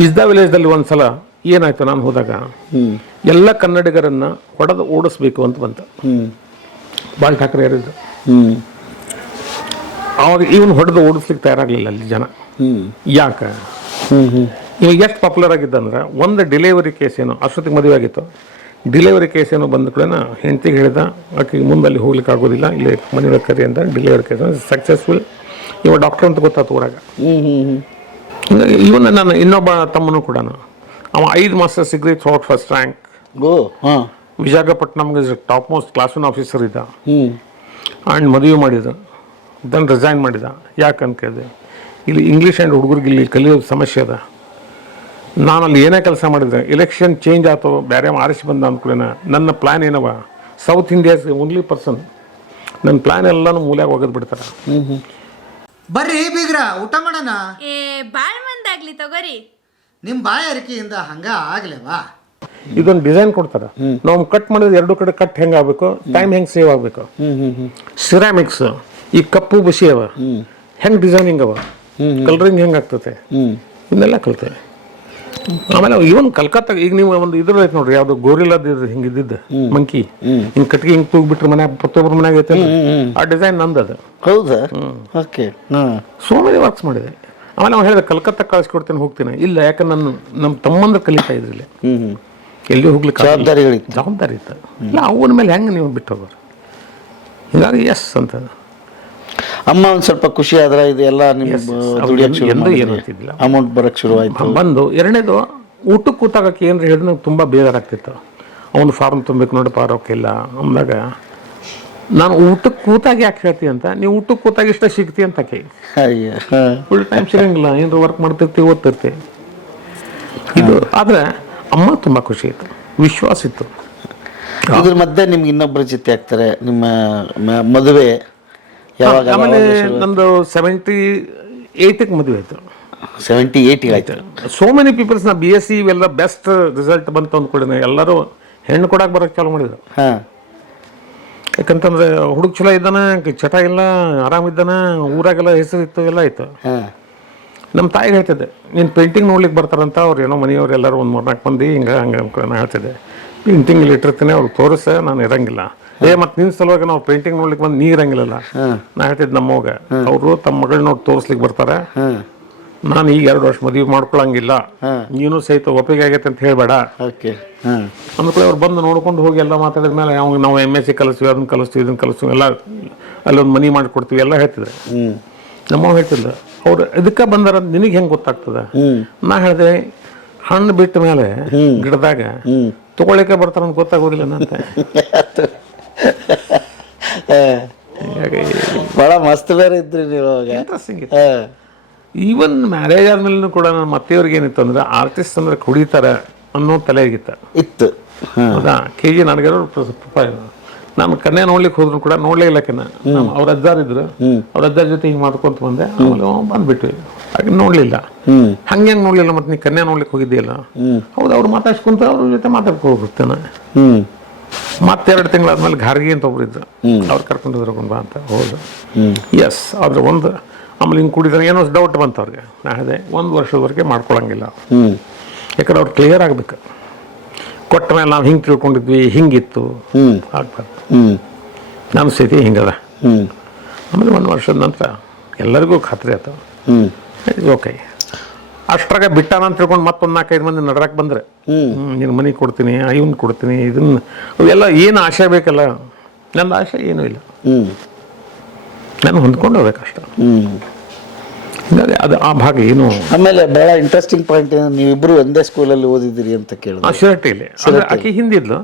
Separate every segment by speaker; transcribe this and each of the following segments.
Speaker 1: ಇಸ್ದಾ ವಿಲೇಜ್ದಲ್ಲಿ ಒಂದ್ಸಲ ಏನಾಯ್ತು ನಾನು ಹೋದಾಗ? ಎಲ್ಲ ಕನ್ನಡಿಗರನ್ನು ಹೊಡೆದು ಓಡಿಸ್ಬೇಕು ಅಂತ ಬಂತು. ಬಾಳ್ ಠಾಕ್ರೆ ಯಾರಿದ್ರು
Speaker 2: ಹ್ಮ್.
Speaker 1: ಅವಾಗ ಇವನು ಹೊಡೆದು ಓಡಿಸ್ಲಿಕ್ಕೆ ತಯಾರಾಗಲಿಲ್ಲ ಅಲ್ಲಿ ಜನ. ಯಾಕೆ? ಇವಾಗ ಎಷ್ಟು ಪಾಪ್ಯುಲರ್ ಆಗಿದ್ದಂದ್ರೆ ಒಂದು ಡೆಲಿವರಿ ಕೇಸ್ ಏನು ಅಷ್ಟೊತ್ತಿಗೆ ಮದುವೆ ಆಗಿತ್ತು. ಡೆಲಿವರಿ ಕೇಸ್ ಏನೋ ಬಂದ ಕೂಡ ಹೆಂಡತಿಗೆ ಹೇಳಿದ ಆಕೆಗೆ ಮುಂದಲ್ಲಿ ಹೋಗ್ಲಿಕ್ಕೆ ಆಗೋದಿಲ್ಲ ಇಲ್ಲಿ ಮನೆಯೊಳಗೆ ಕರಿ ಅಂತ ಡೆಲಿವರಿ ಕೇಸ್ ಸಕ್ಸಸ್ಫುಲ್. ಇವ ಡಾಕ್ಟರ್ ಅಂತ ಗೊತ್ತಾಯ್ತು ಊರಾಗ. ಹಿಂಗಾಗಿ ಇವನ್ನ ನನ್ನ ಇನ್ನೊಬ್ಬ ತಮ್ಮನು ಕೂಡ ಅವ ಐದು master degree throughout first rank
Speaker 2: ಓ ಹಾಂ.
Speaker 1: ವಿಶಾಖಪಟ್ಟಣಮ್ಗೆ top most class one officer ಇದ್ದ. ಆ್ಯಂಡ್ ಮದುವೆ ಮಾಡಿದ. ದನ್ ರಿಸೈನ್ ಮಾಡಿದ. ಯಾಕೆ ಅಂತ ಕೇಳಿದೆ. ಇಲ್ಲಿ ಇಂಗ್ಲೀಷ್ ಆ್ಯಂಡ್ ಹುಡುಗರಿಗೆ ಇಲ್ಲಿ ಕಲಿಯೋದು ಸಮಸ್ಯೆ ಅದ. ನಾನು ಅಲ್ಲಿ ಏನೇ ಕೆಲಸ ಮಾಡಿದ್ರೆ ಎಲೆಕ್ಷನ್ ಚೇಂಜ್ ಆಯ್ತು ಬೇರೆ ಆರಿಸಿ ಬಂದ ಅಂದ್ಕೊಳ್ಳೇನ ನನ್ನ ಪ್ಲ್ಯಾನ್ ಏನವ? ಸೌತ್ ಇಂಡಿಯಾಸ್ ಓನ್ಲಿ ಪರ್ಸನ್ ನನ್ನ ಪ್ಲ್ಯಾನ್ ಎಲ್ಲನೂ ಮೂಲೆಯಾಗಿ ಒಗೆದು ಬಿಡ್ತಾರೆ.
Speaker 3: ಬರ್ರಿ ಬೀಗ್ರ ಊಟ ಮಾಡೋಣ.
Speaker 4: ಏ ಬಾಳ್ ಮಂದಾಗ್ಲಿ ತಗೋರಿ.
Speaker 3: ನಿಮ್ಮ ಬಾಯಾರಿಕೆಯಿಂದ ಹಂಗ ಆಗ್ಲೇವಾ?
Speaker 1: ಇದೊಂದು ಡಿಸೈನ್ ಕೊಡ್ತಾರೆ. ನಾವು ಕಟ್ ಮಾಡಿದ್ರೆ ಎರಡು ಕಡೆ ಕಟ್ ಹೆಂಗೆ ಆಗ್ಬೇಕು? ಟೈಮ್ ಹೆಂಗ್ ಸೇವ್ ಆಗಬೇಕು? ಸಿರಾಮಿಕ್ಸ್ ಈ ಕಪ್ಪು ಬಸಿ ಅವ. ಹೆಂಗ್ ಡಿಸೈನಿಂಗ್ ಅವ? ಕಲರಿಂಗ್ ಹೆಂಗ್ ಆಗ್ತತೆ? ಇದನ್ನೆಲ್ಲ ಕಲಿತೆ ಆಮೇಲೆ ಇವನ್ ಕಲ್ಕತ್ತಾ ಈಗ ನೀವು ಒಂದು ಇದ್ರ ಐತೆ ನೋಡ್ರಿ ಯಾವ್ದು ಗೋರಿಲ್ಲದ ಹಿಂಗಿದ್ದ ಮಂಕಿ ಹಿಂಗ್ ಕಟ್ಗೆ ಹಿಂಗ್ ತೂಗ್ಬಿಟ್ರೆ ಮನ್ಯಾಗ ಪ್ರತಿಯೊಬ್ಬರ ಮನ್ಯಾಗ ಐತೆ ಆ ಡಿಸೈನ್ ನಂದದ
Speaker 2: ಹೌದಾ? ಓಕೆ.
Speaker 1: ಸೋ ಮೆನಿ ವರ್ಕ್ಸ್ ಮಾಡಿದೆ. ಆಮೇಲೆ ಅವ್ನು ಹೇಳಿದ ಕಲ್ಕತ್ತಾ ಕಳಿಸ್ಕೊಡ್ತೇನೆ ಹೋಗ್ತೀನಿ. ಇಲ್ಲ ಯಾಕಂದ್ರೆ ನನ್ನ ನಮ್ಮ ತಮ್ಮಂದ್ರೆ ಕಲಿತಾ ಇದ್ರಿಲ್ಲ. ಎಲ್ಲಿ ಹೋಗ್ಲಿಕ್ಕೆ ಜವಾಬ್ದಾರಿ
Speaker 2: ಜವಾಬ್ದಾರಿಗಳಿತ್ತು.
Speaker 1: ಜವಾಬ್ದಾರಿ ಇತ್ತು ಇಲ್ಲ ಅವನ ಮೇಲೆ ಹೆಂಗೆ ನೀವು ಬಿಟ್ಟು ಹೋಗೋರು ಹೀಗಾಗಿ ಎಸ್ ಅಂತ
Speaker 2: ಅಮ್ಮ ಒಂದು ಸ್ವಲ್ಪ ಖುಷಿ ಆದ್ರ ಇದು ಎಲ್ಲ. ಅಮೌಂಟ್ ಬರಕ್ ಶುರು ಆಯ್ತು.
Speaker 1: ಬಂದು ಎರಡನೇದು ಊಟಕ್ಕೆ ಕೂತಾಗಕ್ಕೆ ಏನ್ರಿ ಹೇಳಿದ್ರೆ ತುಂಬಾ ತುಂಬ ಬೇಜಾರಾಗ್ತಿತ್ತು. ಅವನು ಫಾರ್ಮ್ ತುಂಬಬೇಕು ನೋಡಪ್ಪ ರೊಕ್ಕಿಲ್ಲ ಅಂದಾಗ ನಾನು ಊಟಕ್ಕೆ ಕೂತಾಗಿ ಯಾಕೆ ಹೇಳ್ತಿ ಅಂತ ನೀವು ಊಟಕ್ಕೆ ಕೂತಾಗ ಇಷ್ಟ ಸಿಗ್ತಿ ಅಂತ ಕೈ. ಫುಲ್ ಟೈಮ್ ಸಿಗಂಗಿಲ್ಲ ಏನಾರು ವರ್ಕ್ ಮಾಡ್ತಿರ್ತಿ ಓದ್ತಿರ್ತಿ. ಇದು ಆದ್ರೆ ಅಮ್ಮ ತುಂಬ ಖುಷಿ ಇತ್ತು ವಿಶ್ವಾಸ ಇತ್ತು.
Speaker 2: ಇದ್ರ ಮಧ್ಯೆ ನಿಮ್ಗೆ ಇನ್ನೊಬ್ಬರ ಜೊತೆ ಆಗ್ತಾರೆ ನಿಮ್ಮ ಮದುವೆ. ಯಾವಾಗ
Speaker 1: ಆಮೇಲೆ ನಂದು ಸೆವೆಂಟಿ ಏಯ್ಟಿಗೆ ಮದುವೆ ಆಯ್ತು.
Speaker 2: ಸೆವೆಂಟಿ ಏಯ್ಟಿಗೆ ಆಯ್ತು.
Speaker 1: ಸೋ ಮೆನಿ ಪೀಪಲ್ಸ್ ನಾ ಬಿ ಎಸ್ ಸಿ ಇವೆಲ್ಲ ಬೆಸ್ಟ್ ರಿಸಲ್ಟ್ ಬಂತು ಅಂದ್ಕೊಳ್ಳಿ ಎಲ್ಲರೂ ಹೆಣ್ಣು ಕೊಡಕ್ಕೆ ಬರೋಕ್ಕೆ ಚಾಲು ಮಾಡಿದ್ರು.
Speaker 2: ಹಾ.
Speaker 1: ಯಾಕಂತಂದ್ರೆ ಹುಡುಗ ಚಲೋ ಇದ್ದಾನ ಚಟ ಇಲ್ಲ ಆರಾಮಿದ್ದಾನೆ ಊರಾಗೆಲ್ಲ ಹೆಸರು ಇತ್ತು ಎಲ್ಲ ಇತ್ತು
Speaker 2: ಹಾ.
Speaker 1: ನಮ್ಮ ತಾಯಿಗೆ ಹೇಳ್ತಿದ್ದೆ ನೀನು ಪೇಂಟಿಂಗ್ ನೋಡ್ಲಿಕ್ಕೆ ಬರ್ತಾರಂತ ಅವ್ರು ಏನೋ ಮನೆಯವ್ರು ಎಲ್ಲರೂ ಒಂದು ಮೂರ್ನಾಲ್ಕು ಮಂದಿ ಹಿಂಗೆ ಹಂಗೆ ಅನ್ಕೊಂಡು ಹೇಳ್ತಿದ್ದೆ. ಪೇಂಟಿಂಗ್ ಇಲ್ಲಿ ಇಟ್ಟಿರ್ತೀನಿ ಅವ್ರಿಗೆ ತೋರಿಸ ನಾನು ಇರಂಗಿಲ್ಲ. ಏ ಮತ್ತೆ ನಿನ್ನ ಸಲುವಾಗಿ ನಾವು ಪೇಂಟಿಂಗ್ ನೋಡ್ಲಿಕ್ಕೆ ಬಂದು ನೀ ಇರಂಗಿಲ್ಲಲ್ಲ ನಾ ಹೇಳ್ತಿದ್ ನಮ್ಮವ್ಗ. ಅವರು ತಮ್ಮ ಮಗಳನ್ನ ನೋಡಿ ತೋರಿಸ್ಲಿಕ್ಕೆ ಬರ್ತಾರೆ. ನಾನು ಈಗ ಎರಡು ವರ್ಷ ಮದುವೆ ಮಾಡ್ಕೊಳಂಗಿಲ್ಲ. ನೀನು ಸಹಿತ ಒಪ್ಪಿಗೆ ಆಗೈತೆ ಅಂತ ಹೇಳ್ಬೇಡ.
Speaker 2: ಓಕೆ.
Speaker 1: ಅಂದ್ಕೊಳ್ಳಿ ಅವ್ರು ಬಂದು ನೋಡ್ಕೊಂಡು ಹೋಗಿ ಎಲ್ಲ ಮಾತಾಡಿದ ಮೇಲೆ ಅವ್ನು ನಾವು ಎಂ ಎಸ್ ಸಿ ಕಲಿಸ್ತೀವಿ ಅದನ್ನ ಕಲಿಸ್ತೀವಿ ಇದನ್ನ ಕಲಿಸ್ತೀವಿ ಎಲ್ಲ ಅಲ್ಲೊಂದು ಮನಿ ಮಾಡಿಕೊಡ್ತೀವಿ ಎಲ್ಲ ಹೇಳ್ತಿದ್ರೆ. ನಮ್ಮವ್ ಹೇಳ್ತಿದ್ರು ಅವ್ರು ಇದಕ್ಕೆ ಬಂದಾರ ನಿನಗೆ ಹೆಂಗೆ ಗೊತ್ತಾಗ್ತದ? ನಾ ಹೇಳಿದೆ ಹಣ್ಣು ಬಿಟ್ಟ ಮೇಲೆ ಗಿಡದಾಗ ತಗೊಳ್ಳಿಕ್ಕೆ ಬರ್ತಾರ ಅಂತ ಗೊತ್ತಾಗೋದಿಲ್ಲ ನಂತೆ
Speaker 2: ಬಹಳ ಮಸ್ತ್ ಬೇರೆ ಇದ್ರಿ ನೀವು
Speaker 1: ಇಂಟ್ರೆಸ್ಟಿಂಗ್ ಇತ್ತು ಈವನ್ ಮ್ಯಾರೇಜ್ ಆದ್ಮೇಲೆ ಕೂಡ ನನ್ನ ಮತ್ತೆಯವ್ರಿಗೆ ಏನಿತ್ತು ಅಂದ್ರೆ ಆರ್ಟಿಸ್ಟ್ ಅಂದ್ರೆ ಕುಡಿತಾರೆ ಅನ್ನೋ ತಲೆಗಿತ್ತ
Speaker 2: ಇತ್ತು. ಹಾ.
Speaker 1: ಹೌದಾ? ಕೆ ಜಿ ನಾನು ಕನ್ಯಾ ನೋಡ್ಲಿಕ್ಕೆ ಹೋದ್ರು ಕೂಡ ನೋಡ್ಲೇ ಇಲ್ಲ ಕನ್ನ ಅವ್ರ ಅಜ್ಜಾರ್ ಇದ್ರು. ಅವ್ರ ಅಜ್ಜಾರ ಜೊತೆ ಹಿಂಗೆ ಮಾಡ್ಕೊಂತ ಬಂದೆ. ಆಮೇಲೆ ಬಂದ್ಬಿಟ್ವಿ. ಹಾಗೆ ನೋಡ್ಲಿಲ್ಲ. ಹೆಂಗ್ ನೋಡ್ಲಿಲ್ಲ ಮತ್ತೆ ನೀ ಕನ್ಯಾ ನೋಡ್ಲಿಕ್ಕೆ ಹೋಗಿದ್ದಿಲ್ಲ ಹೌದು ಅವ್ರು ಮಾತಾಡ್ಸ್ಕೊಂತ ಅವ್ರ ಜೊತೆ ಮಾತಾಡ್ಕೊ ಹೋಗ್ತೇನೆ. ಮತ್ತೆ ಎರಡು ತಿಂಗಳಾದ್ಮೇಲೆ ಗಾರ್ಗಿ ಅಂತ ಒಬ್ರು ಇದ್ರು. ಅವ್ರು ಕರ್ಕೊಂಡು ಹೋದ್ರು ಬಾ ಅಂತ. ಹೌದು ಎಸ್ ಆದ್ರೆ ಒಂದು ಆಮೇಲೆ ಹಿಂಗೆ ಕುಡಿದ್ರೆ ಏನೋ ಡೌಟ್ ಬಂತು ಅವ್ರಿಗೆ. ನಾ ಹೇಳಿದೆ ಒಂದು ವರ್ಷದವರೆಗೆ ಮಾಡ್ಕೊಳಂಗಿಲ್ಲ ಯಾಕಂದ್ರೆ ಅವ್ರು ಕ್ಲಿಯರ್ ಆಗ್ಬೇಕು. ಕೊಟ್ಟ ಮೇಲೆ ನಾವು ಹಿಂಗೆ ತಿಳ್ಕೊಂಡಿದ್ವಿ ಹಿಂಗಿತ್ತು. ಆಗ್ಬಾರ್ದು. ನಮ್ಮ ಸ್ಥಿತಿ ಹಿಂಗದ. ಆಮೇಲೆ ಒಂದು ವರ್ಷದ ನಂತರ ಎಲ್ಲರಿಗೂ ಖಾತ್ರಿ ಆಯ್ತು ಓಕೆ ಅಷ್ಟ್ರಾಗ ಬಿಟ್ಟಾನ ಅಂತ ತಿಳ್ಕೊಂಡು ಮತ್ತೊಂದು ನಾಲ್ಕೈದು ಮಂದಿ ನಡ್ರಕ್ಕೆ ಬಂದ್ರೆ. ನಿನ್ನ ಮನೆ ಕೊಡ್ತೀನಿ ಐವನ್ ಕೊಡ್ತೀನಿ ಇದನ್ನ. ಅವೆಲ್ಲ ಏನು ಆಶೆ ಬೇಕಲ್ಲ? ನನ್ನ ಆಶೆ ಏನೂ ಇಲ್ಲ.
Speaker 2: ಹ್ಮ್.
Speaker 1: ನಾನು ಹೊಂದ್ಕೊಂಡು ಹೋಗ್ಬೇಕಷ್ಟ ಹಿಂಗಾಗಿ ಅದು ಆ ಭಾಗ ಏನು?
Speaker 2: ಆಮೇಲೆ ಬಹಳ ಇಂಟ್ರೆಸ್ಟಿಂಗ್ ಪಾಯಿಂಟ್ ನೀವಿಬ್ರು ಒಂದೇ ಸ್ಕೂಲಲ್ಲಿ ಓದಿದಿರಿ ಅಂತ
Speaker 1: ಆ
Speaker 2: ಕೇಳಿದೆ
Speaker 1: ಶಿರಟ್ಟಿಲಿ ಆಕೆ ಹಿಂದಿದ್ಲು.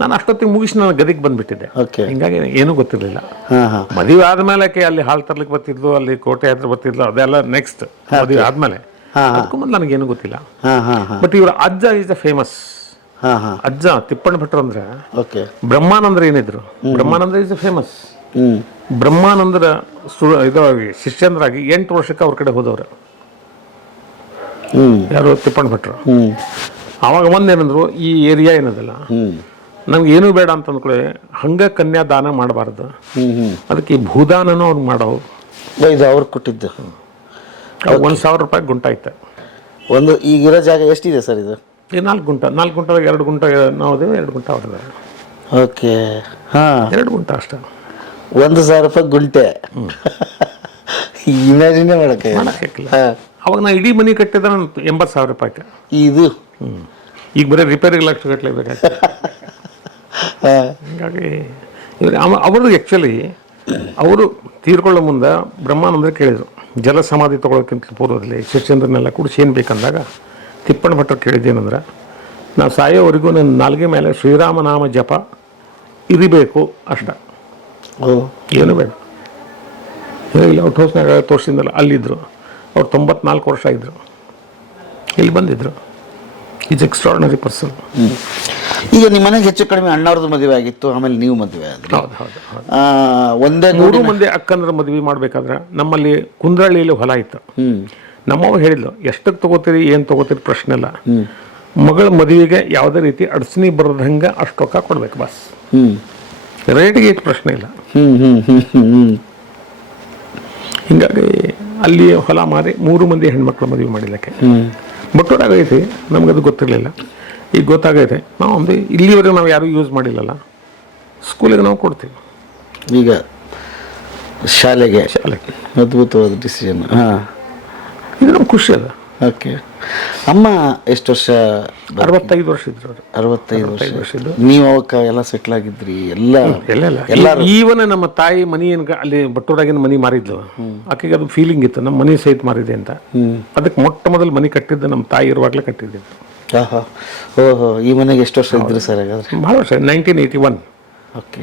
Speaker 1: ನಾನು ಅಷ್ಟೊತ್ತಿಗೆ ಮುಗಿಸಿ ನಾನು ಗದಿಗೆ ಬಂದ್ಬಿಟ್ಟಿದ್ದೆ. ಹಿಂಗಾಗಿ ಏನೂ ಗೊತ್ತಿರಲಿಲ್ಲ. ಮದುವೆ ಆದ್ಮೇಲೆ ಆಕೆ ಅಲ್ಲಿ ಹಾಲ್ ತರ್ಲಿಕ್ಕೆ ಬರ್ತಿದ್ಲು ಅಲ್ಲಿ ಕೋಟೆ ಹತ್ರ ಬರ್ತಿದ್ಲು ಅದೆಲ್ಲ ನೆಕ್ಸ್ಟ್ ಮದುವೆ ಆದ್ಮೇಲೆ. ಅದಕ್ಕೂ ಮೊದಲು ನನಗೇನು ಗೊತ್ತಿಲ್ಲ.
Speaker 2: ಹಾ ಹಾ ಹಾ.
Speaker 1: ಬಟ್ ಇವರ ಅಜ್ಜ ಈಸ್ ದ ಫೇಮಸ್
Speaker 2: ಹಾ ಹಾ.
Speaker 1: ಅಜ್ಜ ತಿಪ್ಪಣ್ಣ ಭಟ್ರು ಅಂದ್ರೆ ಬ್ರಹ್ಮಾನಂದ್ರ ಏನಿದ್ರು. ಬ್ರಹ್ಮಾನಂದ್ರ ಈಸ್ ದ ಫೇಮಸ್ ಬ್ರಹ್ಮಾನಂದ್ರ ಇದಾಗಿ ಶಿಷ್ಯಂದ್ರಾಗಿ ಎಂಟು ವರ್ಷಕ್ಕೆ ಅವ್ರ ಕಡೆ ಹೋದವ್ರು. ಯಾರು? ತಿಪ್ಪಣ್ಣ ಭಟ್ರು. ಅವಾಗ ಒಂದೇನಂದ್ರು ಈ ಏರಿಯಾ ಏನದಲ್ಲ? ನಮ್ಗೆ ಏನು ಬೇಡ ಅಂತ ಅಂದ್ಕೊಳ್ಳಿ ಹಂಗ ಕನ್ಯಾ ದಾನ ಮಾಡಬಾರ್ದು ಅದಕ್ಕೆ ಈ ಭೂದಾನನೂ ಅವ್ರು ಮಾಡೋ
Speaker 2: ಇದು ಅವ್ರು ಕೊಟ್ಟಿದ್ದು.
Speaker 1: ಒಂದು ಸಾವಿರ ರೂಪಾಯಿ ಗುಂಟ ಐತೆ.
Speaker 2: ಒಂದು ಈಗಿರೋ ಜಾಗ ಎಷ್ಟಿದೆ ಸರ್ ಇದು?
Speaker 1: ಈ ನಾಲ್ಕು ಗುಂಟ ನಾಲ್ಕು ಗುಂಟದಾಗ ಎರಡು ಗುಂಟ ನಾವು ಅದೇವೆ ಎರಡು ಗುಂಟ ಹೊಡೆದ
Speaker 2: ಓಕೆ ಹಾಂ.
Speaker 1: ಎರಡು ಗುಂಟ ಅಷ್ಟೇ.
Speaker 2: ಒಂದು ಸಾವಿರ ರೂಪಾಯಿ ಗುಂಟೆ. ಇಮ್ಯಾಜಿನೇ ಮಾಡಕ್ಕೆ. ಹಾಂ.
Speaker 1: ಅವಾಗ ನಾ ಇಡೀ ಮನೆ ಕಟ್ಟಿದ್ರೆ ಎಂಬತ್ತು ಸಾವಿರ ರೂಪಾಯಿ
Speaker 2: ಇದು?
Speaker 1: ಈಗ ಬರೀ ರಿಪೇರಿಗೆ ಲಕ್ಷ ಗಟ್ಟಲೆ ಬೇಕಾಗ್ತದೆ
Speaker 2: ಹಾಂ.
Speaker 1: ಹೀಗಾಗಿ ಇವ್ರು ಅವ್ರದ್ದು ಅವರು ಆ್ಯಕ್ಚುಲಿ ಅವರು ತೀರ್ಕೊಳ್ಳೋ ಮುಂದೆ ಬ್ರಹ್ಮಾನಂದ ಕೇಳಿದರು. ಜಲ ಸಮಾಧಿ ತೊಗೊಳೋಕ್ಕಿಂತ ಪೂರ್ವದಲ್ಲಿ ಶಿವಚಂದ್ರನೆಲ್ಲ ಕೂಡಿಸಿ ಏನು ಬೇಕಂದಾಗ ತಿಪ್ಪಣ್ಣ ಭಟ್ರು ಕೇಳಿದ್ದೇನೆಂದ್ರೆ ನಾವು ಸಾಯೋವರೆಗೂ ನನ್ನ ನಾಲ್ಗೆ ಮೇಲೆ ಶ್ರೀರಾಮನಾಮ ಜಪ ಇರಿಬೇಕು ಅಷ್ಟ.
Speaker 2: ಓ.
Speaker 1: ಏನು ಬೇಡ. ಇಲ್ಲ ಔಟ್ ಹೌಸ್ನಾಗ ತೋರಿಸಿದ್ನಲ್ಲ ಅಲ್ಲಿದ್ದರು ಅವ್ರು ತೊಂಬತ್ನಾಲ್ಕು ವರ್ಷ ಇದ್ದರು ಇಲ್ಲಿ ಬಂದಿದ್ದರು ಈಸ್ ಎಕ್ಸ್ಟ್ರಾರ್ಡನರಿ ಪರ್ಸನ್.
Speaker 2: ಈಗ ನಿಮ್ಮ ಮನೆಗೆ ಹೆಚ್ಚು ಕಡಿಮೆ ಅಣ್ಣವ್ರದ್ದು ಮದುವೆ ಆಗಿತ್ತು ಆಮೇಲೆ ನೀವು ಮದುವೆ ಆದ್ರಿ.
Speaker 1: ಹೌದು ಹೌದು
Speaker 2: ಒಂದೇ
Speaker 1: ಮೂರು
Speaker 2: ಗೂಡಿನ
Speaker 1: ಮಂದಿ ಅಕ್ಕಂದ್ರ ಮದುವೆ ಮಾಡ್ಬೇಕಾದ್ರೆ ನಮ್ಮಲ್ಲಿ ಕುಂದ್ರಳ್ಳಿಯಲ್ಲಿ ಹೊಲ ಇತ್ತು.
Speaker 2: ಹ್ಮ್.
Speaker 1: ಹೇಳಿದ್ಲು ಎಷ್ಟಕ್ಕೆ ತಗೋತೀರಿ ಏನು ತಗೋತೀರಿ ಪ್ರಶ್ನೆ ಇಲ್ಲ. ಮಗಳ ಮದುವೆಗೆ ಯಾವುದೇ ರೀತಿ ಅಡಚಣೆ ಬರದಂಗೆ ಅಷ್ಟು ರೊಕ್ಕ ಕೊಡ್ಬೇಕು ಬಸ್.
Speaker 2: ಹ್ಮ್.
Speaker 1: ರೇಟಿಗೆ ಇಟ್ಟು ಪ್ರಶ್ನೆ ಇಲ್ಲ.
Speaker 2: ಹ್ಮ್ ಹ್ಮ್ ಹ್ಮ್ ಹ್ಮ್ ಹ್ಮ್.
Speaker 1: ಹಿಂಗಾಗಿ ಅಲ್ಲಿ ಹೊಲ ಮಾರಿ ಮೂರು ಮಂದಿ ಹೆಣ್ಮಕ್ಳು ಮದುವೆ
Speaker 2: ಮಾಡಿಲ್ಲಕ್ಕೆ
Speaker 1: ನಮ್ಗೆ ನಮಗದು ಗೊತ್ತಿರಲಿಲ್ಲ. ಈಗ ಗೊತ್ತಾಗೈತೆ. ನಾವು ಅಂದರೆ ಇಲ್ಲಿವರೆಗೆ ನಾವು ಯಾರೂ ಯೂಸ್ ಮಾಡಿಲ್ಲಲ್ಲ. ಸ್ಕೂಲಿಗೆ ನಾವು ಕೊಡ್ತೀವಿ.
Speaker 2: ಈಗ ಶಾಲೆಗೆ
Speaker 1: ಶಾಲೆಗೆ.
Speaker 2: ಅದ್ಭುತವಾದ ಡಿಸಿಷನ್ ಹಾಂ.
Speaker 1: ಇದು ನಮ್ಗೆ ಖುಷಿ ಅದ.
Speaker 2: ಓಕೆ ಅಮ್ಮ ಎಷ್ಟು ವರ್ಷ
Speaker 1: ಅರವತ್ತೈದು ವರ್ಷ ಇದ್ರು ಅವರು
Speaker 2: ಅರವತ್ತೈದು ವರ್ಷ.
Speaker 1: ವರ್ಷ ಇದ್ರು
Speaker 2: ನೀವು ಅವಕ್ಕ ಎಲ್ಲ ಸೆಟ್ಲ್ ಆಗಿದ್ರಿ? ಎಲ್ಲ
Speaker 1: ಎಲ್ಲ
Speaker 2: ಎಲ್ಲ.
Speaker 1: ಈವನ ನಮ್ಮ ತಾಯಿ ಮನಿ ಏನು ಅಲ್ಲಿ ಬಟ್ಟೂರಾಗಿನ ಮನಿ ಮಾರಿದ್ಲು. ಆಕೆಗೆ ಅದು ಫೀಲಿಂಗ್ ಇತ್ತು. ನಮ್ಮ ಮನಿ ಸಹಿತ ಮಾರಿದೆ ಅಂತ. ಅದಕ್ಕೆ ಮೊಟ್ಟ ಮೊದಲು ಮನಿ ಕಟ್ಟಿದ್ದು ನಮ್ಮ ತಾಯಿ ಇರುವಾಗಲೇ ಕಟ್ಟಿದ್ದೆ
Speaker 2: ಆಹಾ. ಓಹೋ ಈ ಮನೆಗೆ ಎಷ್ಟು ವರ್ಷ ಇದ್ರಿ ಸರ್ ಹಾಗಾದ್ರೆ?
Speaker 1: ಭಾಳ ವರ್ಷ ನೈನ್ಟೀನ್ ಏಯ್ಟಿ ಒನ್
Speaker 2: ಓಕೆ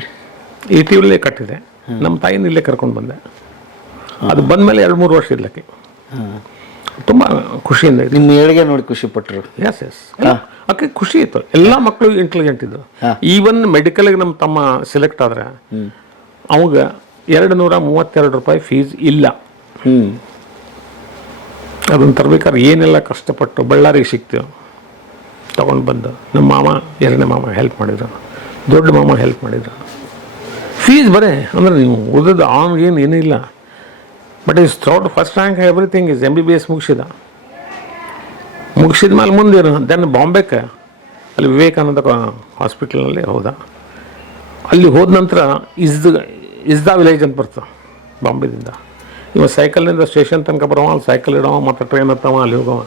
Speaker 1: ಏಯ್ಟಿಯಲ್ಲೇ ಕಟ್ಟಿದೆ. ನಮ್ಮ ತಾಯಿನ ಇಲ್ಲೇ ಕರ್ಕೊಂಡು ಬಂದೆ. ಅದು ಬಂದಮೇಲೆ ಎರಡು ಮೂರು ವರ್ಷ ಇರ್ಲಕ್ಕೆ. ತುಂಬ ಖುಷಿಯಿಂದ
Speaker 2: ನಿಮ್ಮ ಏಳಿಗೆ ನೋಡಿ ಖುಷಿ ಪಟ್ಟರು
Speaker 1: ಎಸ್ ಎಸ್ ಆಕೆ ಖುಷಿ ಇತ್ತು. ಎಲ್ಲ ಮಕ್ಕಳು ಇಂಟೆಲಿಜೆಂಟ್ ಇದ್ರು ಈವನ್ ಮೆಡಿಕಲ್ಗೆ ನಮ್ಮ ತಮ್ಮ ಸೆಲೆಕ್ಟ್ ಆದ್ರೆ ಅವಾಗ ಎರಡು ನೂರ ಮೂವತ್ತೆರಡು ರೂಪಾಯಿ ಫೀಸ್ ಇಲ್ಲ. ಅದನ್ನು ತರಬೇಕಾದ್ರೆ ಏನೆಲ್ಲ ಕಷ್ಟಪಟ್ಟು ಬಳ್ಳಾರಿಗೆ ಸಿಕ್ತು. ತಗೊಂಡು ಬಂದು ನಮ್ಮ ಮಾಮ ಎರಡನೇ ಮಾಮ ಹೆಲ್ಪ್ ಮಾಡಿದ್ರು. ದೊಡ್ಡ ಮಾಮ ಹೆಲ್ಪ್ ಮಾಡಿದ್ರು. ಫೀಸ್ ಬರೇ ಅಂದ್ರೆ ನೀವು ಓದೋದು ಆನ್ ಏನು ಇಲ್ಲ. But is throughout first rank everything is M B B S ಮುಗಿಸಿದ. ಮುಗಿಸಿದ ಮೇಲೆ ಮುಂದೆ ದೆನ್ ಬಾಂಬೆಗೆ ಅಲ್ಲಿ ವಿವೇಕಾನಂದ ಹಾಸ್ಪಿಟಲ್ನಲ್ಲಿ ಹೋದ. ಅಲ್ಲಿ ಹೋದ ನಂತರ ಇಸ್ದ ಇಸ್ದಾ ವಿಲೇಜ್ ಅಂತ ಬರ್ತದೆ ಬಾಂಬೆದಿಂದ. ಇವ ಸೈಕಲ್ನಿಂದ ಸ್ಟೇಷನ್ ತನಕ ಬರವ ಅಲ್ಲಿ ಸೈಕಲ್ ಇಡೋವ ಮತ್ತು ಟ್ರೈನ್ ಹತ್ತವ ಅಲ್ಲಿ ಹೋಗವ.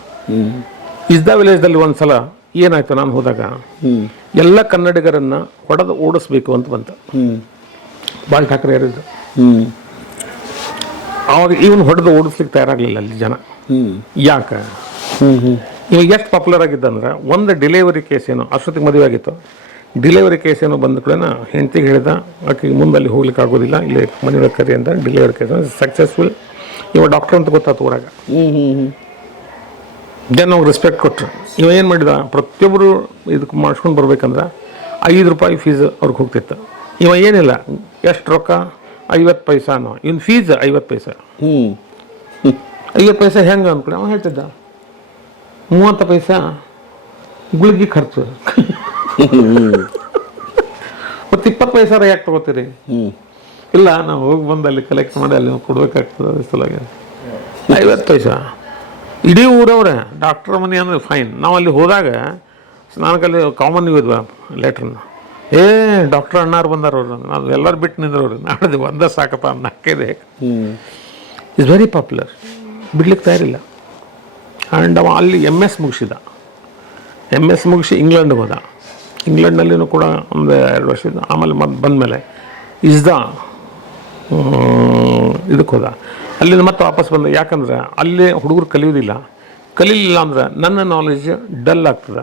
Speaker 1: ಇಸ್ದಾ ವಿಲೇಜ್ದಲ್ಲಿ ಒಂದು ಸಲ ಏನಾಯ್ತು ನಾನು ಹೋದಾಗ? ಎಲ್ಲ ಕನ್ನಡಿಗರನ್ನು ಹೊಡೆದು ಓಡಿಸ್ಬೇಕು ಅಂತ ಬಂತು.
Speaker 2: ಬಾಳ್
Speaker 1: ಬಾಲ್ ಠಾಕ್ರೆ ಯಾರಿದ್ರು
Speaker 2: ಹ್ಮ್.
Speaker 1: ಅವಾಗ ಇವನು ಹೊಡೆದು ಓಡಿಸ್ಲಿಕ್ಕೆ ತಯಾರಾಗಲಿಲ್ಲ ಅಲ್ಲಿ ಜನ. ಯಾಕ? ಇವಾಗ ಎಷ್ಟು ಪಾಪ್ಯುಲರ್ ಆಗಿದ್ದಂದ್ರೆ ಒಂದು ಡೆಲಿವರಿ ಕೇಸ್ ಏನೋ ಅಷ್ಟೊತ್ತಿಗೆ ಮದುವೆ ಆಗಿತ್ತು. ಡಿಲಿವರಿ ಕೇಸ್ ಏನೋ ಬಂದ ಕೂಡ ಹೆಂಡತಿಗೆ ಹೇಳಿದ ಆಕೆಗೆ ಮುಂದೆ ಅಲ್ಲಿ ಹೋಗ್ಲಿಕ್ಕೆ ಆಗೋದಿಲ್ಲ ಇಲ್ಲಿ ಮನೆಯೊಳಗೆ ಕರಿ ಅಂತ ಡೆಲಿವರಿ ಕೇಸ್ ಸಕ್ಸಸ್ಫುಲ್. ಇವಾಗ ಡಾಕ್ಟರ್ ಅಂತ ಗೊತ್ತಾಯ್ತು ಊರಾಗ. ಜನ ರೆಸ್ಪೆಕ್ಟ್ ಕೊಟ್ಟರು ಇವ ಏನು ಮಾಡಿದ? ಪ್ರತಿಯೊಬ್ಬರು ಇದಕ್ಕೆ ಮಾಡಿಸ್ಕೊಂಡು ಬರ್ಬೇಕಂದ್ರೆ ಐದು ರೂಪಾಯಿ ಫೀಸ್ ಅವ್ರಿಗೆ ಹೋಗ್ತಿತ್ತು. ಇವ ಏನಿಲ್ಲ ಎಷ್ಟು ರೊಕ್ಕ? ಐವತ್ತು ಪೈಸಾನು. ಇವನ್ ಫೀಸ್ ಐವತ್ತು ಪೈಸಾ.
Speaker 2: ಹ್ಞೂ
Speaker 1: ಐವತ್ತು ಪೈಸೆ ಹೆಂಗೆ ಅಂದ್ಕೊಂಡು ಅವ ಹೇಳ್ತಿದ್ದ ಮೂವತ್ತು ಪೈಸಾ ಗುಳಿಗೆ ಖರ್ಚು. ಮತ್ತು ಇಪ್ಪತ್ತು ಪೈಸಾರ ಯಾಕೆ ತಗೋತೀರಿ? ಇಲ್ಲ ನಾವು ಹೋಗಿ ಬಂದು ಅಲ್ಲಿ ಕಲೆಕ್ಟ್ ಮಾಡಿ ಅಲ್ಲಿ ಕೊಡಬೇಕಾಗ್ತದೆ ಅದ್ರ ಸಲುವಾಗಿ. ಐವತ್ತು ಪೈಸಾ. ಇಡೀ ಊರವ್ರೆ ಡಾಕ್ಟರ್ ಮನೆ ಅಂದ್ರೆ ಫೈನ್ ನಾವು ಅಲ್ಲಿ ಹೋದಾಗ ಸ್ನಾನಕ್ಕಲ್ಲಿ ಕಾಮನ್ ಇದ್ವ ಲೆಟ್ರನ್ನ ಏ ಡಾಕ್ಟರ್ ಅಣ್ಣಾರು ಬಂದಾರವ್ರು ನಾವು ಎಲ್ಲರೂ ಬಿಟ್ಟು ನಿಂದ್ರವ್ರು ನಾಡ್ದು ಒಂದ ಸಾಕಪ್ಪ ನಾಲ್ಕೈದು
Speaker 2: ಇಟ್ಸ್
Speaker 1: ಇಸ್ ವೆರಿ ಪಾಪ್ಯುಲರ್ ಬಿಡ್ಲಿಕ್ಕೆ ತಯಾರಿಲ್ಲ. ಆ್ಯಂಡ್ ಅವ ಅಲ್ಲಿ ಎಂ ಎಸ್ ಮುಗಿಸಿದ. ಎಂ ಎಸ್ ಮುಗಿಸಿ ಇಂಗ್ಲೆಂಡ್ ಹೋದ. ಇಂಗ್ಲೆಂಡ್ನಲ್ಲಿನೂ ಕೂಡ ಒಂದು ಎರಡು ವರ್ಷ ಆಮೇಲೆ ಮತ್ತೆ ಬಂದಮೇಲೆ ಇಸ್ದ ಇದಕ್ಕೆ ಹೋದ. ಅಲ್ಲಿಂದ ಮತ್ತೆ ವಾಪಸ್ ಬಂದ. ಯಾಕಂದ್ರೆ ಅಲ್ಲಿ ಹುಡುಗರು ಕಲಿಯೋದಿಲ್ಲ. ಕಲೀಲಿಲ್ಲ ಅಂದ್ರೆ ನನ್ನ ನಾಲೆಜ್ ಡಲ್ ಆಗ್ತದೆ.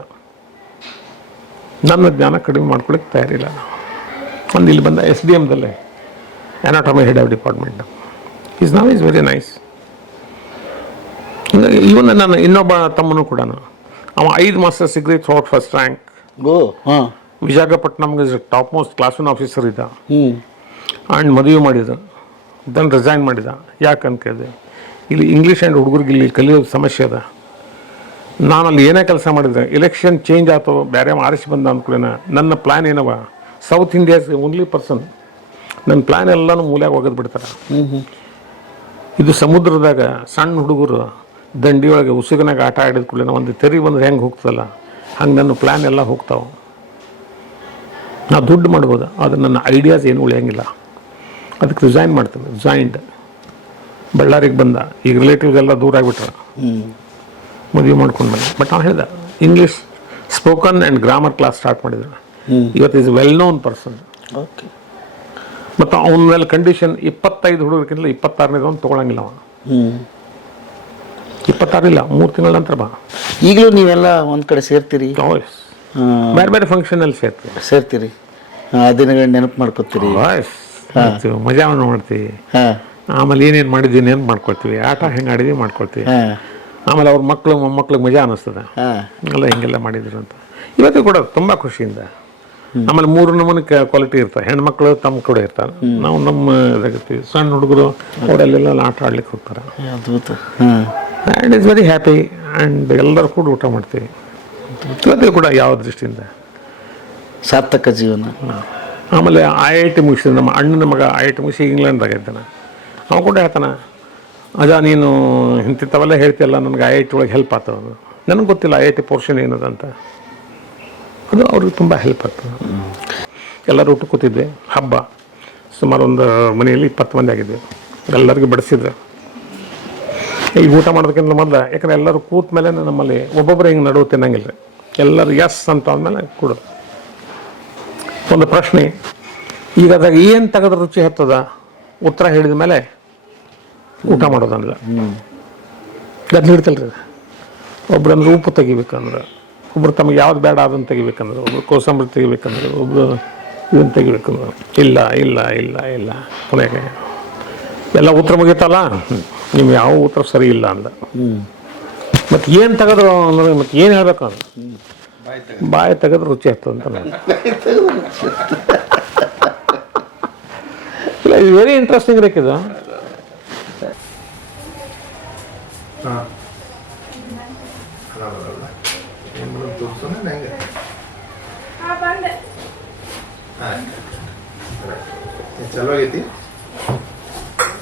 Speaker 1: ನನ್ನ ಜ್ಞಾನ ಕಡಿಮೆ ಮಾಡ್ಕೊಳಕ್ಕೆ ತಯಾರಿಲ್ಲ ಒಂದು ಇಲ್ಲಿ ಬಂದ S D ಎಮ್ದಲ್ಲೇ anatomy head of department is ನಾವ್ ಈಸ್ ವೆರಿ ನೈಸ್ ಹಿಂಗಾಗಿ ಇವನ್ನ ನನ್ನ ಇನ್ನೊಬ್ಬ ತಮ್ಮನು ಕೂಡ ಅವ ಐದು master degree throughout first rank
Speaker 2: ಗೋ ಹಾಂ.
Speaker 1: ವಿಶಾಖಪಟ್ಟಣಮ್ಗೆ top most class one officer ಇದ್ದ. ಆ್ಯಂಡ್ ಮದುವೆ ಮಾಡಿದ. ದನ್ ರಿಸೈನ್ ಮಾಡಿದ. ಯಾಕಂತ ಕೇಳಿದೆ ಇಲ್ಲಿ ಇಂಗ್ಲೀಷ್ ಆ್ಯಂಡ್ ಹುಡುಗರಿಗೆ ಇಲ್ಲಿ ಕಲಿಯೋದು ಸಮಸ್ಯೆ ಅದ. ನಾನು ಅಲ್ಲಿ ಏನೇ ಕೆಲಸ ಮಾಡಿದ್ರೆ ಎಲೆಕ್ಷನ್ ಚೇಂಜ್ ಆಯ್ತು ಬೇರೆ ಆರಿಸಿ ಬಂದ ಅಂದ್ಕೊಳ್ಳೇನ ನನ್ನ ಪ್ಲ್ಯಾನ್ ಏನವ? ಸೌತ್ ಇಂಡಿಯಾಸ್ ಓನ್ಲಿ ಪರ್ಸನ್ ನನ್ನ ಪ್ಲ್ಯಾನ್ ಎಲ್ಲನೂ ಮೂಲೆಯಾಗ ಒಗೆದು ಬಿಡ್ತಾರೆ. ಇದು ಸಮುದ್ರದಾಗ ಸಣ್ಣ ಹುಡುಗರು ದಂಡಿ ಒಳಗೆ ಉಸುಗಿನಾಗ ಆಟ ಆಡಿದ ಕೂಡಲೇ ಒಂದು ತೆರಿ ಬಂದ್ರೆ ಹೆಂಗೆ ಹೋಗ್ತದಲ್ಲ ಹಂಗೆ ನನ್ನ ಪ್ಲ್ಯಾನ್ ಎಲ್ಲ ಹೋಗ್ತಾವೆ. ನಾ ದುಡ್ಡು ಮಾಡ್ಬೋದು ಆದರೆ ನನ್ನ ಐಡಿಯಾಸ್ ಏನು ಉಳಿಯಂಗಿಲ್ಲ. ಅದಕ್ಕೆ ರಿಸೈನ್ ಮಾಡ್ತಾನೆ. ರಿಸೈನ್ಡ್ ಬಳ್ಳಾರಿಗೆ ಬಂದ. ಈಗ ರಿಲೇಟಿವ್ಸ್ ಎಲ್ಲ ದೂರ ಆಗಿಬಿಟ್ರ. ಮದುವೆ ಮಾಡ್ಕೊಂಡು ಬಂದ. ಬಟ್ ನಾವು ಹೇಳ್ದೆ English spoken and grammar class start ಮಾಡಿದ್ರು. ಇವತ್ತು is well known person
Speaker 2: okay
Speaker 1: ಮತ್ತು ಅವನ ಮೇಲೆ ಕಂಡೀಷನ್ ಇಪ್ಪತ್ತೈದು ಹುಡುಗರಿಗಿಂತ ಇಪ್ಪತ್ತಾರನೇದು ಒಂದು ತೊಗೊಳಂಗಿಲ್ಲ ಅವ
Speaker 2: ಹ್ಞೂ
Speaker 1: ಇಪ್ಪತ್ತಾರಿಲ್ಲ ಮೂರು ತಿಂಗಳ ನಂತರ ಬಾ.
Speaker 2: ಈಗಲೂ ನೀವೆಲ್ಲ ಒಂದು ಕಡೆ ಸೇರ್ತೀರಿ?
Speaker 1: ವಾಯ್ಸ್ ಬೇರೆ ಬೇರೆ ಫಂಕ್ಷನಲ್ಲಿ ಸೇರ್ತೀವಿ.
Speaker 2: ಸೇರ್ತೀರಿ. ಆ ದಿನಗಳನ್ನ ನೆನಪು ಮಾಡ್ಕೊತೀರಿ.
Speaker 1: ವಾಯ್ಸ್ ಮಜಾವನ್ನು ಮಾಡ್ತೀವಿ ಆಮೇಲೆ ಏನೇನು ಮಾಡಿದ್ವಿ ಏನು ಮಾಡ್ಕೊಳ್ತೀವಿ. ಆಟ ಹೆಂಗೆ ಆಡಿದ್ವಿ ಮಾಡ್ಕೊಳ್ತೀವಿ. ಆಮೇಲೆ ಅವ್ರ ಮಕ್ಕಳು ಮೊಮ್ಮಕ್ಳಿಗೆ ಮಜಾ ಅನ್ನಿಸ್ತದೆ ಎಲ್ಲ ಹಿಂಗೆಲ್ಲ ಮಾಡಿದ್ರು ಅಂತ. ಇವತ್ತು ಕೂಡ ತುಂಬ ಖುಷಿಯಿಂದ. ಆಮೇಲೆ ಮೂರು ನಮೂನೆ ಕ್ವಾಲಿಟಿ ಇರ್ತಾರೆ ಹೆಣ್ಮಕ್ಳು ತಮ್ಮ ಕೂಡ ಇರ್ತಾರೆ. ನಾವು ನಮ್ಮ ಇದಾಗಿರ್ತೀವಿ. ಸಣ್ಣ ಹುಡುಗರು ಅವರಲ್ಲೆಲ್ಲ ಆಟ ಆಡ್ಲಿಕ್ಕೆ ಹೋಗ್ತಾರೆ. And is very happy and ಎಲ್ಲರೂ ಕೂಡ ಊಟ ಮಾಡ್ತೀವಿ. ಇವತ್ತಿಗೂ ಕೂಡ ಯಾವ ದೃಷ್ಟಿಯಿಂದ?
Speaker 2: ಸಾರ್ಥಕ ಜೀವನ.
Speaker 1: ಆಮೇಲೆ ಐ ಐ ಟಿ ಮುಗಿಸಿದ ನಮ್ಮ ಅಣ್ಣನ ಮಗ ಐ ಐ ಟಿ ಮುಗಿಸಿ ಇಂಗ್ಲೆಂಡ್ದಾಗ ಇದ್ದಾನೆ. ಅವ ಕೂಡ ಹೇಳ್ತಾನೆ, ಅಜ, ನೀನು ಇಂತಿಂಥವೆಲ್ಲ ಹೇಳ್ತಿಯಲ್ಲ, ನನಗೆ ಐ ಐ ಟಿ ಒಳಗೆ ಹೆಲ್ಪ್ ಆಗ್ತದೆ ನನಗೆ ಗೊತ್ತಿಲ್ಲ ಐ ಐ ಟಿ ಪೋರ್ಷನ್ ಏನದಂತ. ಅದು ಅವ್ರಿಗೆ ತುಂಬ ಹೆಲ್ಪ್ ಆಗ್ತದೆ ಎಲ್ಲರೂ ಊಟ ಕೂತಿದ್ವಿ, ಹಬ್ಬ. ಸುಮಾರು ಒಂದು ಮನೆಯಲ್ಲಿ ಇಪ್ಪತ್ತು ಮಂದಿ ಆಗಿದ್ವಿ. ಎಲ್ಲರಿಗೂ ಬಡಿಸಿದ್ರು. ಈಗ ಊಟ ಮಾಡೋದಕ್ಕಿಂತ ಮೊದಲು, ಯಾಕಂದ್ರೆ ಎಲ್ಲರೂ ಕೂತ ಮೇಲೆ ನಮ್ಮಲ್ಲಿ ಒಬ್ಬೊಬ್ಬರು ಹಿಂಗೆ ನಡುವು ತಿನ್ನಂಗಿಲ್ಲ ಎಲ್ಲರೂ ಎಸ್ ಅಂತ ಅಂದಮೇಲೆ ಕೊಡೋದು. ಒಂದು ಪ್ರಶ್ನೆ. ಈಗ ಅದಾಗ ಏನು ತೆಗೆದ್ರೆ ರುಚಿ ಹತ್ತದ? ಉತ್ತರ ಹೇಳಿದ ಮೇಲೆ ಊಟ ಮಾಡೋದಂದ್ರೆ ಗದ್ದು ಹಿಡ್ತಲ್ರಿ ಒಬ್ರು ಅಂದ್ರೆ ಉಪ್ಪು ತೆಗಿಬೇಕಂದ್ರೆ ಒಬ್ರು ತಮಗೆ ಯಾವ್ದು ಬೇಡ ಅದನ್ನು ತೆಗಿಬೇಕಂದ್ರೆ ಒಬ್ರು ಕೋಸಂಬರಿ ತೆಗಿಬೇಕಂದ್ರೆ ಒಬ್ರು ಇದನ್ನು ತೆಗಿಬೇಕಂದ್ರೆ ಇಲ್ಲ ಇಲ್ಲ ಇಲ್ಲ ಇಲ್ಲ ಕೊನೆಗೆ. ಎಲ್ಲ ಉತ್ತರ ಮುಗೀತಲ್ಲ? ನಿಮ್ಗೆ ಯಾವ ಉತ್ತರ ಸರಿ ಇಲ್ಲ ಅಂದ ಮತ್ತೆ ಏನು ತೆಗೆದ್ರು ಅಂದ್ರೆ ಮತ್ತೆ ಏನು ಹೇಳ್ಬೇಕು ಅಂದ್ರೆ ಬಾಯಿ ತೆಗೆದ್ರೆ ರುಚಿ ಅಂತ ನಾನು. ಇಲ್ಲ ಇದು ವೆರಿ ಇಂಟ್ರೆಸ್ಟಿಂಗ್ ರೇಕಿದು
Speaker 5: ಚಲೋ ಆಗೈತಿ?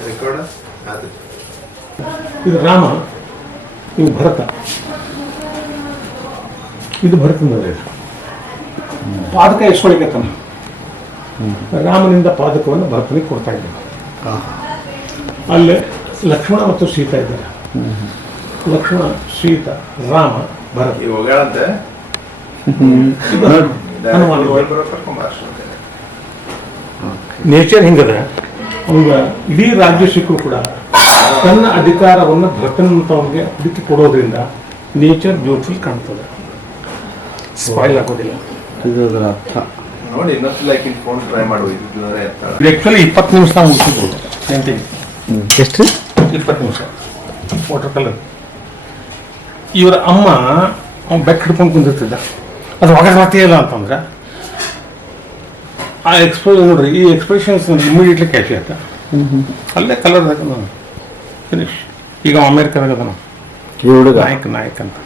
Speaker 5: ರೆಕಾರ್ಡ್
Speaker 1: ಇದು ರಾಮ ಇವು ಭರತ. ಇದು ಭರತನ ಪಾದಕ ಇಸ್ಕೊಳಿಕತ್ತಾನ ರಾಮನಿಂದ ಪಾದಕವನ್ನು ಭರತನಿಗೆ ಕೊಡ್ತಾ ಇದ್ದಾನೆ. ಅಲ್ಲೇ ಲಕ್ಷ್ಮಣ ಮತ್ತು ಸೀತಾ ಇದ್ದಾರೆ. ಲಕ್ಷ್ಮಣ ಸೀತಾ ರಾಮ ಭರತ.
Speaker 5: ಇವಾಗ ಹೋಗ್ಯಾಳಂತೆ
Speaker 1: ನೇಚರ್ ಹಿಂಗದ? ಅವಾಗ ಇಡೀ ರಾಜ್ಯ ಸಿಕ್ಕರು ಕೂಡ ತನ್ನ ಅಧಿಕಾರವನ್ನು ಭರತನಂತವನಿಗೆ ಹುಡುಕಿ ಕೊಡೋದ್ರಿಂದ ನೇಚರ್ ಬ್ಯೂಟಿಫುಲ್ ಕಾಣ್ತದೆ. ಸ್ಪಾಯ್ಲ್ ಆಗೋದಿಲ್ಲ.
Speaker 2: ಇದು ಅದರ ಅರ್ಥ.
Speaker 5: ನೋಡಿ ಇನ್ನೊಂದು ಲೈಕ್ ಇನ್ ಫೋನ್ ಟ್ರೈ ಮಾಡು
Speaker 1: ಇದು ಆ್ಯಕ್ಚುಲಿ ಇಪ್ಪತ್ತು ನಿಮಿಷ ನಾವು ಮುಗಿಸ್ಬೋದು. ಪೇಂಟಿಂಗ್
Speaker 2: ಎಷ್ಟು?
Speaker 1: ಇಪ್ಪತ್ತು ನಿಮಿಷ. ವಾಟರ್ ಕಲರ್ ಇವರ ಅಮ್ಮ ಅವ್ನು ಬೆಕ್ಕ ಹಿಡ್ಕೊಂಡು ಕುಂದಿರ್ತಿದ್ದ. ಅದು ಒಗರಾತಿ ಇಲ್ಲ ಅಂತಂದ್ರೆ. ಆ ಎಕ್ಸ್ಪ್ರೋ ನೋಡ್ರಿ ಈ ಎಕ್ಸ್ಪ್ರೆಷನ್ಸ್ ಇಮಿಡಿಯೇಟ್ಲಿ ಕ್ಯಾಚ್ ಆಯ್ತಾ. ಅಲ್ಲೇ ಕಲರ್ ಫಿನಿಶ್ ಈಗ ಅದನ
Speaker 2: ಈ ಹುಡುಗ.
Speaker 1: ನಾಯಕ್ ನಾಯಕ್ ಅಂತ.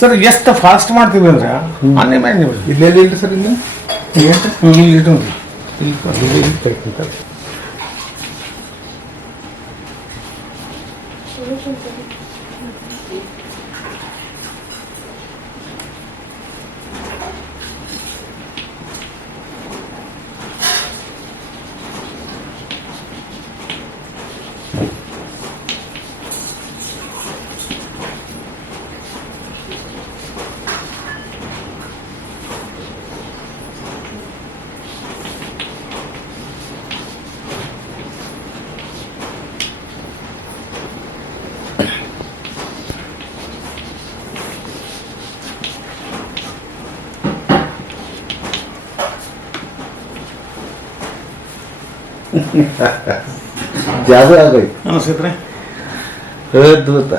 Speaker 1: ಸರ್ ಎಷ್ಟು ಫಾಸ್ಟ್ ಮಾಡ್ತೀವಿ ಅಂದ್ರೆ ಮನೆ ಮಾಡಿ ನೀವು
Speaker 5: ಇಲ್ಲೆಲ್ಲಿ ಇಲ್ರಿ ಸರ್
Speaker 1: ಇಲ್ಲಿ. ಇಲ್ಲಿ ಇಲ್ಲಿ
Speaker 2: ಜಾದು ಆಗೋಯ್ತು
Speaker 1: ಅನಿಸಿದ್ರೆ
Speaker 2: ಅದ್ಭುತ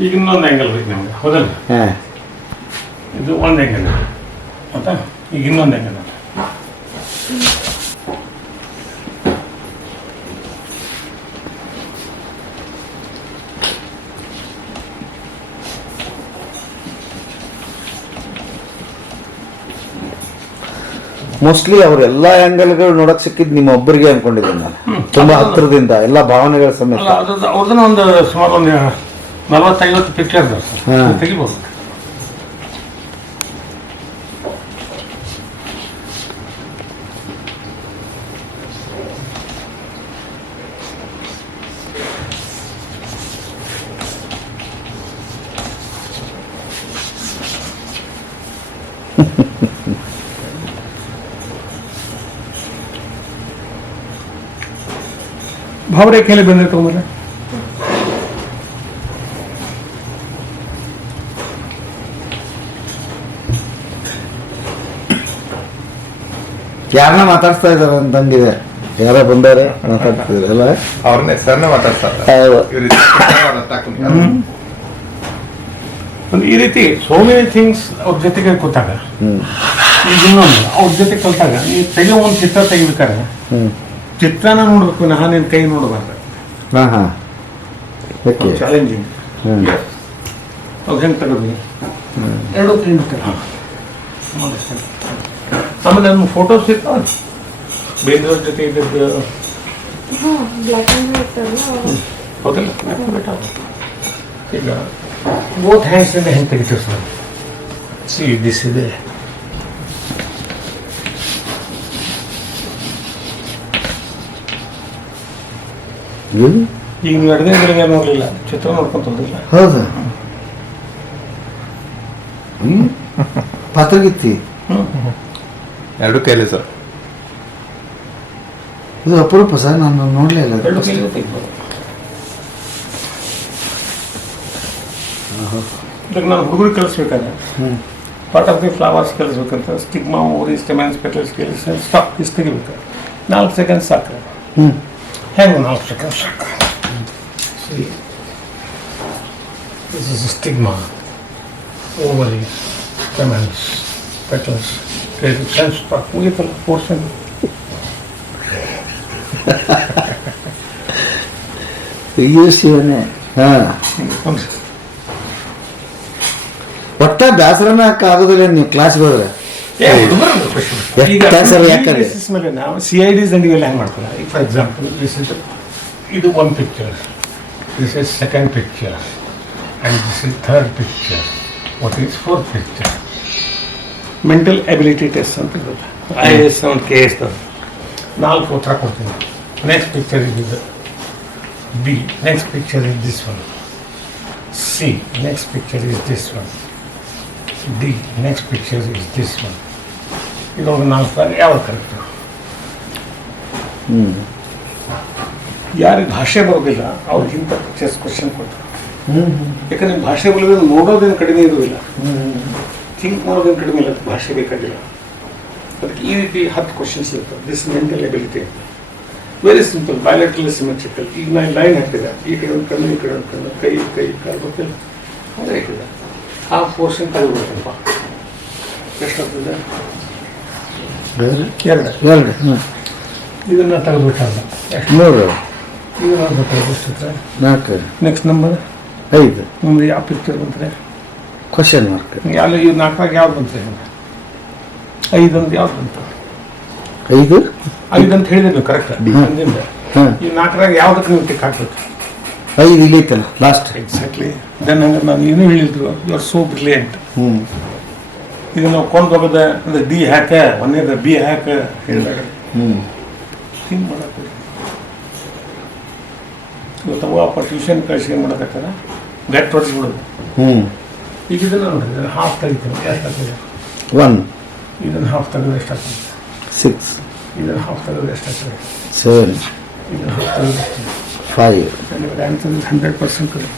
Speaker 1: ಈಗ ಇನ್ನೊಂದು ಆ್ಯಂಗಲ್ ಬೇಕು ನಮ್ಗೆ ಹೌದಲ್ಲ?
Speaker 2: ಹಾಂ.
Speaker 1: ಇದು ಒಂದು ಆ್ಯಂಗಲ್ ಮತ್ತೆ ಈಗ ಇನ್ನೊಂದು ಆ್ಯಂಗಲ್
Speaker 2: ಮೋಸ್ಟ್ಲಿ ಅವ್ರ ಎಲ್ಲಾ ಆಂಗಲ್ಗಳು ನೋಡಕ್ ಸಿಕ್ಕಿದ್ ನಿಮ್ಮ ಒಬ್ಬರಿಗೆ ಅನ್ಕೊಂಡಿದ್ದೀನಿ ನಾನು. ತುಂಬಾ ಹತ್ತಿರದಿಂದ ಎಲ್ಲಾ ಭಾವನೆಗಳ ಸಮೇತ.
Speaker 1: ಅಲ್ಲ ಅದ್ರದ್ದು ಅವ್ರದ್ದು ಒಂದು ಸುಮಾರು ಒಂದು ನಲವತ್ತೈವತ್ತು ಪಿಕ್ಚರ್ ಇದಾವೆ ಸರ್.
Speaker 2: ಹಾ.
Speaker 1: ತೆಗಿಬೋದು ಭಾವರೇಖೆಯಲ್ಲಿ ಬಂದಿತ್ತು ತೊಗೊಂಬರ್ರೆ
Speaker 2: ಯಾರನ್ನ ಮಾತಾಡ್ತಾ ಇದಾರೆ ಅಂತಂಗಿದೆ? ಯಾರ ಬಂದವ್ರೆ ಮಾತಾಡ್ತಿದ್ರಲ್ಲ
Speaker 5: ಅವ್ರನ್ನ ಹೆಸರನ್ನ ಮಾತಾಡ್ತಾರೆ
Speaker 1: ಈ ರೀತಿ ಸೋ ಮೆನಿ ಥಿಂಗ್ಸ್ ಅವ್ರ ಜೊತೆಗೆ ಕೂತಾಗ. ಇನ್ನೊಂದು ಅವ್ರ ಜೊತೆ ಕಲ್ತಾಗ. ನೀವು ತೆಗೆಯೋ ಒಂದು ಚಿತ್ರ ತೆಗಿಬೇಕಾದ್ರೆ
Speaker 2: ಹ್ಮ್.
Speaker 1: ಚಿತ್ರನ ನೋಡ್ಬೇಕು ನಾ ನಿನ್ನ ಕೈ ನೋಡಬಾರ್ದು.
Speaker 2: ಹಾ ಹಾ. Okay
Speaker 1: challenging
Speaker 2: hmm.
Speaker 1: ಅವ್ರು ಹೆಂಗೆ ತೆಗೆದ್ವಿ ಎರಡು ಹಾಂ. ಆಮೇಲೆ ನಮ್ಮ ಫೋಟೋಸ್ ಇರ್ತಾವ ಬೇರೆಯವ್ರ ಜೊತೆ ಇದ್ದದ್ದು. ಹೌದಲ್ಲ? ಈಗ ಬೋತ್ ಹ್ಯಾಂಡ್ಸಿಂದ ಹೆಂಗೆ ತೆಗಿತೀವಿ ಸರ್? ಸಿ ದಿಸ್ ಇದೆ. ಈಗ ನೀವು ಎಡದೇ ಬೆಳಗ್ಗೆ ನೋಡಲಿಲ್ಲ? ಚಿತ್ರ ನೋಡ್ಕೊಂತ ಹೋದಿಲ್ಲ
Speaker 2: ಹೌದಾ? ಪಾತ್ರಗಿತ್ತಿ
Speaker 5: ಎರಡು ಕೈಲಿ ಸರ್.
Speaker 2: ಇದು ಅಪರೂಪ ಸರ್ ನಾನು ನೋಡಲೇ ಇಲ್ಲ
Speaker 1: ಎರಡು ತೆಗಿಬೋದು ಇದಕ್ಕೆ ನಾನು ಹುಡುಗರು ಕಲಿಸ್ಬೇಕಾದ್ರೆ
Speaker 2: ಹ್ಮ್.
Speaker 1: ಪಾರ್ಟ್ ಆಫ್ ದಿ ಫ್ಲವರ್ಸ್ ಕಲಿಸ್ಬೇಕಂತ ಸ್ಟಿಗ್ಮಾ ಓರಿ ಸ್ಟೆಮೆನ್ಸ್ ಪೆಟಲ್ಸ್ ಕೇಳಿಸಿ ಸ್ಟಾಪ್ ಇಷ್ಟು ತೆಗಿಬೇಕು. ನಾಲ್ಕು ಸೆಕೆಂಡ್ ಸಾಕು.
Speaker 2: ಹ್ಮ್
Speaker 1: ಹೆಂಗೆ ನಾಲ್ಕು ಇಸ್ ಸಾಕು this is stigma ovary stamens petals ಕೇಳಿಸಿ stop ಮುಗೀತಲ್ಲ ಪೋರ್ಷನ್
Speaker 2: ಯೂಸ್ ಶಿವನೇ ಹಾ ಒಟ್ಟ ಬೇಸರನ ಆಗೋದಿಲ್ಲ ನೀವು ಕ್ಲಾಸ್ಗೆ ಹೋದ್ರೆ? ಎಷ್ಟು ಸರ್ ಯಾಕಂದ್ರೆ?
Speaker 1: ಮೇಲೆ ನಾವು ಸಿ ಐ ಡಿ ಅಂಡ್ ಇವೆಲ್ಲ ಹೆಂಗೆ ಮಾಡ್ತಾರೆ? ಈಗ ಫಾರ್ ಎಕ್ಸಾಂಪಲ್ ದಿಸ್ ಇಸ್ ಇದು one picture this is second picture and this is third picture what is fourth picture mental ability test ಅಂತ ಐ ಎಸ್ ಒಂದು ಕೆ ಎಸ್ ನಾಲ್ಕು ಉತ್ತರ ಕೊಡ್ತೀನಿ. ನೆಕ್ಸ್ಟ್ ಪಿಕ್ಚರ್ ಇದು. B next picture is this one C next picture is this one D next picture is this one ಇದೊಂದು ನಾಲ್ಕು ಯಾವಾಗ correct
Speaker 2: ಹ್ಞೂ
Speaker 1: ಯಾರಿಗೆ ಭಾಷೆ ಬರೋದಿಲ್ಲ ಅವ್ರಿಗಿಂತ ಚೆಸ್ ಕ್ವಶನ್ ಕೊಡ್ತಾರೆ ಯಾಕಂದ್ರೆ ಭಾಷೆ ಬರೋದ್ರಿಂದ ನೋಡೋದೇನು ಕಡಿಮೆ ಇರೋದಿಲ್ಲ. ಥಿಂಕ್ ಮಾಡೋದೇನು ಕಡಿಮೆ ಇಲ್ಲ ಭಾಷೆ ಬೇಕಾಗಿಲ್ಲ. ಅದಕ್ಕೆ ಈ ರೀತಿ ಹತ್ತು ಕ್ವಶನ್ಸ್ ಇರ್ತವೆ this mental ability very simple bilateral symmetrical ಈಗ ನಾನು ಲೈನ್ ಹಾಕಿದೆ ಈ ಕಡೆ ಒಂದು ಕಣ್ಣು ಈ ಕಡೆ ಒಂದು ಕಣ್ಣು ಕೈ ಕೈ ಕಾಲು ಗೊತ್ತಿಲ್ಲ ಅದೇ ಹಾಕಿದೆ ಆ ಪೋರ್ಷನ್ ತೆಗೆದ್ಬಿಡ್ತಪ್ಪ ಎಷ್ಟಾಗ್ತದೆ
Speaker 2: ಬೇರೆ
Speaker 1: ಎರಡು.
Speaker 2: ಎರಡು ಹ್ಮ್.
Speaker 1: ಇದನ್ನ ತೆಗೆದ್ಬಿಟ್ಟಲ್ಲ ಎಷ್ಟು?
Speaker 2: ಮೂರು.
Speaker 1: ಇದನ್ನ ಗೊತ್ತಾಗ ಎಷ್ಟಿದ್ರೆ
Speaker 2: ನಾಲ್ಕು.
Speaker 1: ನೆಕ್ಸ್ಟ್ ನಂಬರ್
Speaker 2: ಐದು.
Speaker 1: ಮುಂದೆ ಯಾವ ಪಿಕ್ಚರ್ ಬಂದರೆ
Speaker 2: ಕ್ವಶನ್ ಮಾರ್ಕ್
Speaker 1: ಯಾವ ಈ ನಾಲ್ಕಾಗ ಯಾವ್ದು ಬಂತು ಐದು ಅಂತ ಯಾವ್ದು ಬಂತು?
Speaker 2: ಐದು?
Speaker 1: ಐದು ಅಂತ ಹೇಳಿದ್ರು ಕರೆಕ್ಟ್ ಹಿಂದಿಂದ.
Speaker 2: ಹಾಂ
Speaker 1: ಈ ನಾಲ್ಕರಾಗ ಯಾವ್ದಕ್ಕೆ ನೀವು ಟಿಕ್ ಹಾಕ್ಬೇಕು?
Speaker 2: ಐದು ಇಲ್ಲೈತಲ್ಲ ಲಾಸ್ಟ್
Speaker 1: ಎಕ್ಸಾಕ್ಟ್ಲಿ ದೆನ್ ಹಂಗೆ ನಾನು ಏನು ಹೇಳಿದ್ರು ಯು ಆರ್ ಸೋ ಬ್ರಿಲಿಯಂಟ್
Speaker 2: ಹ್ಞೂ
Speaker 1: ಈಗ ನಾವು ಕೊಂಡು ಹೋಗೋದ ಅಂದ್ರೆ ಡಿ ಹ್ಯಾಕ ಒಂದೇದ ಬಿ ಹ್ಯಾಕ ಹೇಳಿದಾಗ ಹಿಂಗೆ ಮಾಡಕ್ಕೆ ಇವತ್ತು ಅಪ್ಪ ಟ್ಯೂಷನ್ ಕಳಿಸಿ ಏನು ಮಾಡಕತ್ತಾರ? ಗಟ್ಟಿ ಹೊಡಿಸ್ಬಿಡೋದು
Speaker 2: ಹ್ಞೂ
Speaker 1: ಈಗ ಇದನ್ನ ನೋಡಿದ್ರೆ ಹಾಫ್ ತೆಗಿತೀನಿ ಎಷ್ಟಾಗ್ತದೆ
Speaker 2: ಒನ್
Speaker 1: ಇದನ್ನು ಹಾಫ್ ತೆಗೆದ್ರೆ ಎಷ್ಟಾಗ್ತದೆ
Speaker 2: ಸಿಕ್ಸ್
Speaker 1: ಇದನ್ನು ಹಾಫ್ ತೆಗೆದ್ರೆ ಎಷ್ಟಾಗ್ತದೆ
Speaker 2: ಸೆವೆನ್
Speaker 1: ಇದನ್ನು ಹಾಫ್ ತೆಗೆದ್ರೆ
Speaker 2: ಫೈವ್
Speaker 1: ನನಗೆ ಆನ್ಸರ್ ಹಂಡ್ರೆಡ್ ಪರ್ಸೆಂಟ್ ಇದನ್ನು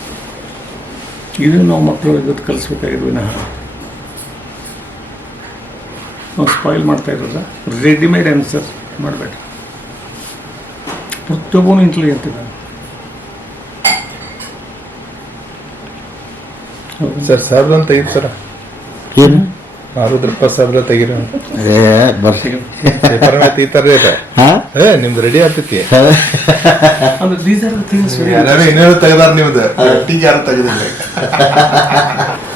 Speaker 1: ಇದು ನಾವು ಮಕ್ಕಳು ಇವತ್ತು ಕಲಿಸ್ಬೇಕಾಗಿದ್ವಿ ವಿನಃ ನಾವು ಸ್ಪಾಯಿಲ್ ಮಾಡ್ತಾ ಇರೋದ ರೆಡಿಮೇಡ್ ಆನ್ಸರ್ ಮಾಡಬೇಡ ಪ್ರತಿಯೊಬ್ಬನು ಇಂಟೆಲಿಜೆಂಟ್ ಇದ್ದಾನೆ.
Speaker 5: ಸರ್ ಅಂತ ತೆಗೀರಿ ಸರ್.
Speaker 2: ಏನು?
Speaker 5: ಮಾರುದ್ರಪ್ಪ ರೂಪಾಯಿ ಸಾವಿರದ ತೆಗೀರಿ.
Speaker 2: ಏ ಬರ್ತೀವಿ ಹಾಂ?
Speaker 5: ಏ ನಿಮ್ದು ರೆಡಿ ಆಗ್ತೈತಿ.
Speaker 1: ಅಂದ್ರೆ
Speaker 5: ಯಾರು ಇನ್ನೇನು ತೆಗದಾರ ನಿಮ್ದು. ಒಟ್ಟಿಗೆ ಯಾರು ತೆಗೆದಿಲ್ಲ.